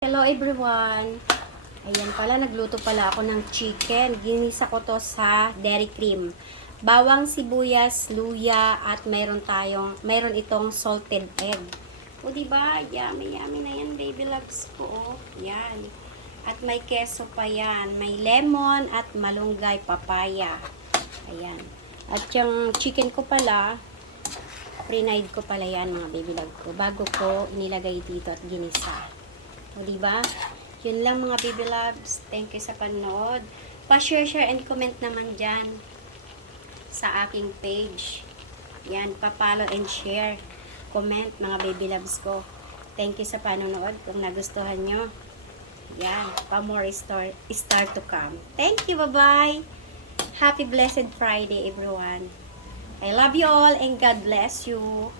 Hello everyone! Ayan pala, nagluto pala ako ng chicken. Ginisa ko to sa dairy cream. Bawang sibuyas, luya, at mayroon itong salted egg. O diba? Yummy, yummy na yan, baby loves ko. Oh. Yan. At may keso pa yan. May lemon at malunggay papaya. Ayan. At yung chicken ko pala, pre-nied ko pala yan mga baby love ko. Bago ko inilagay dito at ginisa. O diba? Yun lang mga baby loves. Thank you sa panood. Pa-share, share, and comment naman dyan sa aking page. Yan, pa-follow and share. Comment mga baby loves ko. Thank you sa panonood. Kung nagustuhan nyo, yan, pa-more star to come. Thank you, bye-bye. Happy blessed Friday, everyone. I love you all and God bless you.